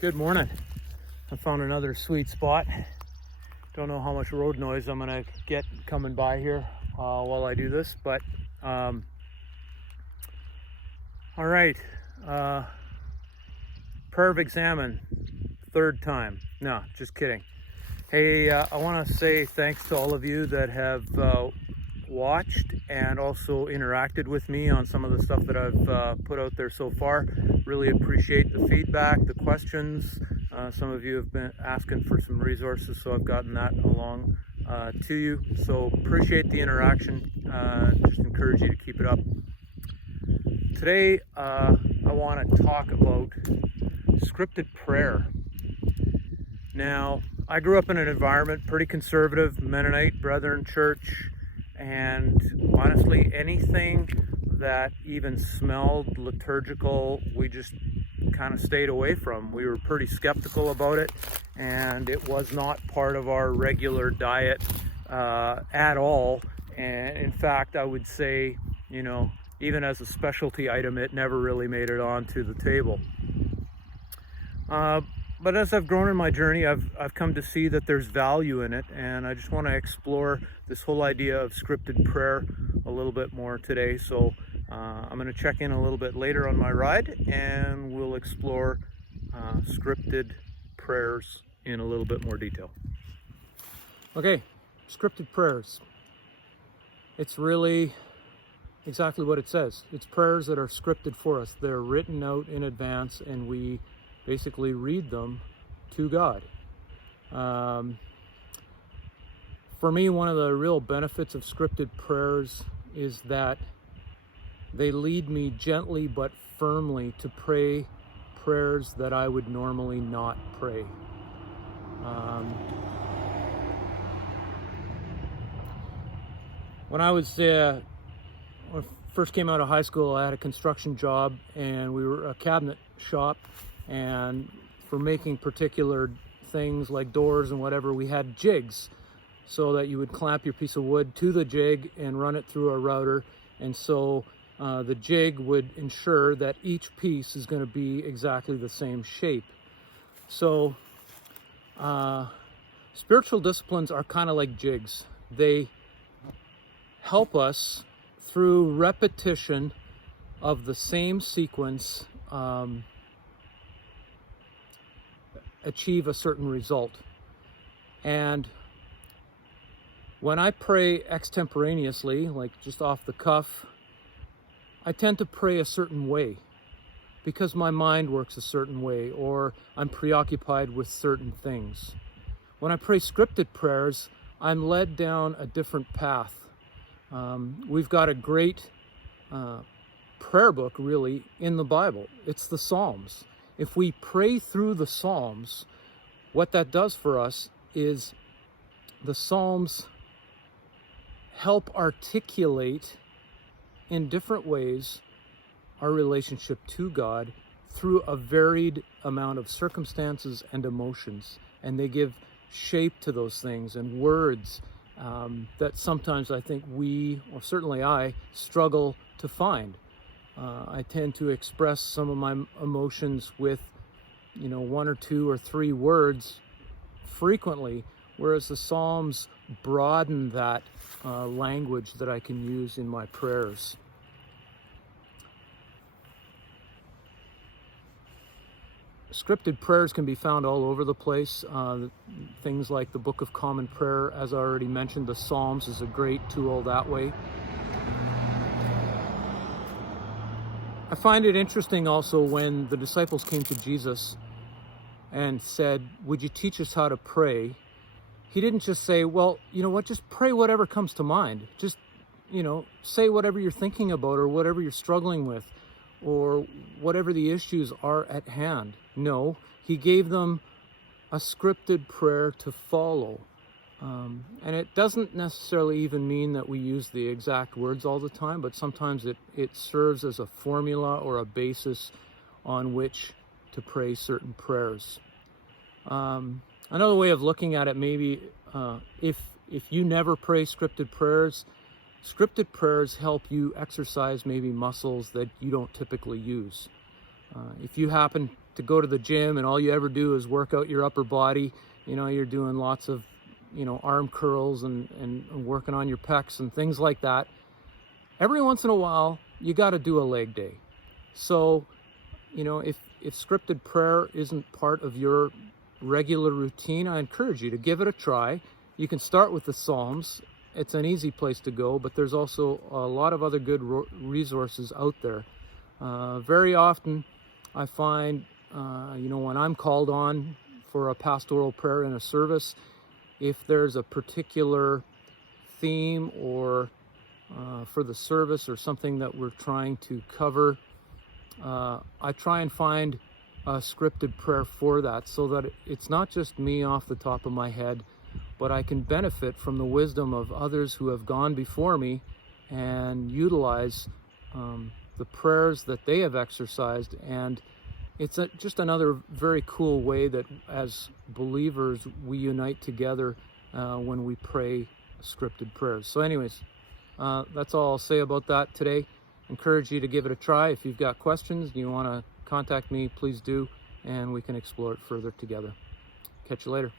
Good morning. I found another sweet spot. Don't know how much road noise I'm gonna get coming by here while I do this, but all right. Prayer of examine, third time. No, just kidding. Hey, I want to say thanks to all of you that have watched and also interacted with me on some of the stuff that I've put out there so far. Really appreciate the feedback, the questions. Some of you have been asking for some resources, so I've gotten that along to you. So appreciate the interaction. Just encourage you to keep it up. Today, I want to talk about scripted prayer. Now, I grew up in an environment, pretty conservative, Mennonite Brethren church, and honestly, anything that even smelled liturgical, we just kind of stayed away from. We were pretty skeptical about it, and it was not part of our regular diet at all. And in fact, I would say, even as a specialty item, it never really made it onto the table. But as I've grown in my journey, I've come to see that there's value in it, and I just want to explore this whole idea of scripted prayer a little bit more today. So I'm going to check in a little bit later on my ride, and we'll explore scripted prayers in a little bit more detail. Okay, scripted prayers. It's really exactly what it says. It's prayers that are scripted for us. They're written out in advance, and we basically read them to God. For me, one of the real benefits of scripted prayers is that they lead me gently but firmly to pray prayers that I would normally not pray. When I first came out of high school, I had a construction job, and we were a cabinet shop, and for making particular things like doors and whatever, we had jigs so that you would clamp your piece of wood to the jig and run it through a router, and so the jig would ensure that each piece is going to be exactly the same shape. So spiritual disciplines are kind of like jigs. They help us through repetition of the same sequence achieve a certain result. And when I pray extemporaneously, like just off the cuff, I tend to pray a certain way because my mind works a certain way, or I'm preoccupied with certain things. When I pray scripted prayers, I'm led down a different path. We've got a great prayer book, really, in the Bible. It's the Psalms. If we pray through the Psalms, what that does for us is the Psalms help articulate in different ways our relationship to God through a varied amount of circumstances and emotions. And they give shape to those things and words that sometimes I think we, or certainly I, struggle to find. I tend to express some of my emotions with, one or two or three words frequently, whereas the Psalms broaden that language that I can use in my prayers. Scripted prayers can be found all over the place. Things like the Book of Common Prayer, as I already mentioned, the Psalms is a great tool that way. I find it interesting also when the disciples came to Jesus and said, "Would you teach us how to pray?" He didn't just say, "Well, you know what, just pray whatever comes to mind. Just, say whatever you're thinking about or whatever you're struggling with or whatever the issues are at hand." No, he gave them a scripted prayer to follow. And it doesn't necessarily even mean that we use the exact words all the time, but sometimes it serves as a formula or a basis on which to pray certain prayers. Another way of looking at it, maybe if you never pray scripted prayers help you exercise maybe muscles that you don't typically use. If you happen to go to the gym and all you ever do is work out your upper body. You're doing lots of, arm curls and working on your pecs and things like that. Every once in a while, you got to do a leg day. So, if scripted prayer isn't part of your regular routine, I encourage you to give it a try. You can start with the Psalms. It's an easy place to go, but there's also a lot of other good resources out there. Very often, I find, when I'm called on for a pastoral prayer in a service, if there's a particular theme or for the service or something that we're trying to cover, I try and find a scripted prayer for that, so that it's not just me off the top of my head, but I can benefit from the wisdom of others who have gone before me and utilize the prayers that they have exercised. And it's just another very cool way that as believers we unite together when we pray scripted prayers. So anyways, that's all I'll say about that today. Encourage you to give it a try. If you've got questions and you want to contact me, please do, and we can explore it further together. Catch you later.